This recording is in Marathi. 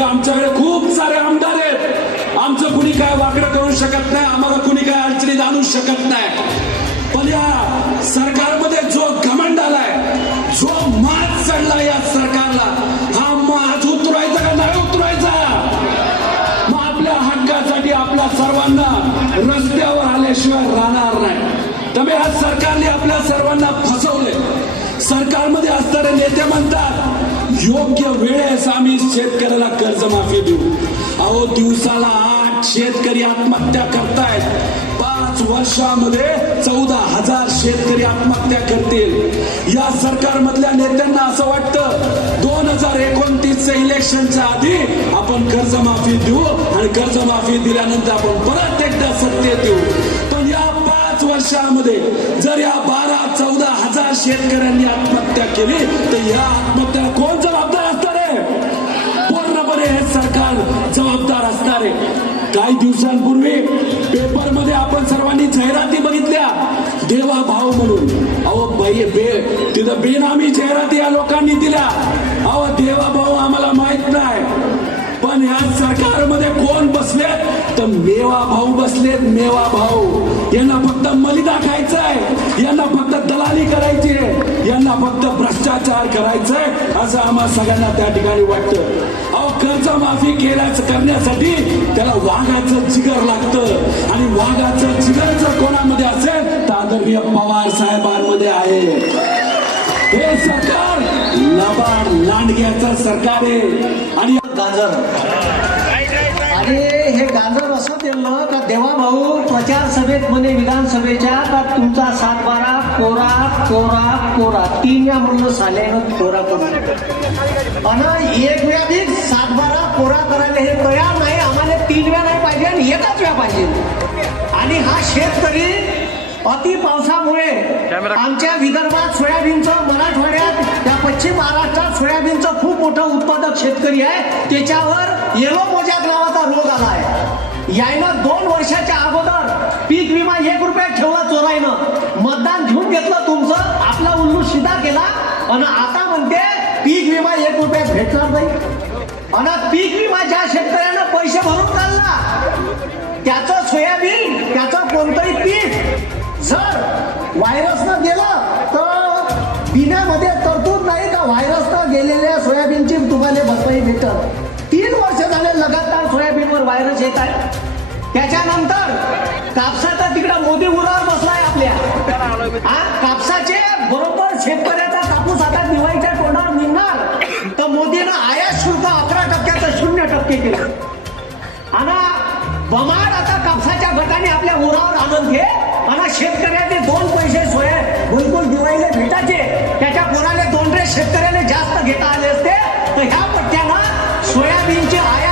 की आमच्याकडे खूप सारे आमदार आहेत. आमचं कुणी काय वाकडं करू शकत नाही आम्हाला कुणी काय अडचणीत आणू शकत नाही. पण या सरकारमध्ये जो घमंड आलाय जो मात चढला या सरकारला हा मात उतरवायचा का नाही उतरवायचा? मग आपल्या हक्कासाठी आपल्या सर्वांना रस्त्यावर आल्याशिवाय राहणार नाही. त्यामुळे आज सरकारने आपल्या सर्वांना फसवले सरकारमध्ये असणारे नेते म्हणतात योग्य वेळेस आम्ही शेतकऱ्याला कर्जमाफी देऊ अहो दिवसाला आठ शेतकरी आत्महत्या करतायत. पाच वर्षामध्ये चौदा हजार शेतकरी आत्महत्या करतील. या सरकारमधल्या नेत्यांना असं वाटतं दोन हजार एकोणतीसच्या इलेक्शनच्या आधी आपण कर्जमाफी देऊ आणि कर्जमाफी दिल्यानंतर आपण परत एकदा सत्तेत येऊ. पण या पाच वर्षामध्ये जर या बारा चौदा हजार शेतकऱ्यांनी आत्महत्या केली तर या आत्महत्याला कोण जबाबदार? सरकार जबाबदार असणार आहे. काही दिवसांपूर्वी पेपरमध्ये आपण सर्वांनी जाहिराती बघितल्या. देवा भाव म्हणून. अहो बाई बे तिथं बेनामी जाहिराती या लोकांनी दिल्या. अहो देवा भाऊ आम्हाला माहीत नाही. पण ह्या सरकारमध्ये कोण बसलेत? तर मेवा भाऊ बसलेत मेवा भाऊ. यांना फक्त मलिदा खायचं आहे यांना फक्त दलाली करायची आहे. यांना फक्त भ्रष्टाचार करायचा असं आम्हा सगळ्यांना त्या ठिकाणी वाटतं. अहो कर्जमाफी केल्याच करण्यासाठी त्याला वाघाचं जिगर लागतं आणि वाघाचं जिगर जर कोणामध्ये असेल? तर आदरणीय पवार साहेबांमध्ये आहे. हे सरकार लबाड लांडग्याचं सरकार आहे. आणि गाजर आणि हे गाजर असं दिलं का देवा भाऊ प्रचार सभेत म्हणे विधानसभेच्या का तुमचा सातबारा कोरा कोरा कोरा. तीन या म्हणून साल्यानं कोरा करून आणि एक वेळा बी सातबारा कोरा करायला हे तयार नाही. आम्हाला तीन वेळा नाही पाहिजे आणि एकच वेळा पाहिजे. आणि हा शेतकरी अति पावसामुळे आमच्या विदर्भात सोयाबीनचं मराठवाड्यात त्या पश्चिम महाराष्ट्रात सोयाबीनचं खूप मोठं उत्पादक शेतकरी आहे. त्याच्यावर येलो मोजाक नावाचा यायनं दोन वर्षाच्या अगोदर पीक विमा एक रुपयात ठेवला चोरायनं मतदान घेऊन घेतलं तुमचं आपला उल्लू शिदा केला. आणि आता म्हणते पीक विमा एक रुपयात भेटणार नाही. आणि पीक विमा ज्या शेतकऱ्यानं पैसे भरून काढला त्याचं सोयाबीन त्याचं कोणतंही पीक जर व्हायरसनं गेलं तर बिण्यामध्ये तरतूद नाही का? व्हायरसनं गेलेल्या सोयाबीनची तुम्हाला भरपाई भेटत व्हायरस येत आहे त्याच्यानंतर कापसाचा तिकडे मोदी उरावर बसलाय आपल्या. कापसाचे बरोबर शेतकऱ्याचा कापूस आता दिवाळीच्या तोंडावर निघणार. तर मोदीनं आयात शुल्क अकरा टक्क्याचं शून्य टक्के केलं. आणि बमाड आता कापसाच्या गटाने आपल्या उरावर आणून घे. आणि शेतकऱ्याचे दोन पैसे सोय गुलकुल दिवाळीला भेटायचे. त्याच्या पोराने दोन रे शेतकऱ्याने जास्त घेता आले असते. तर ह्या पट्ट्यानं सोयाबीनचे आयात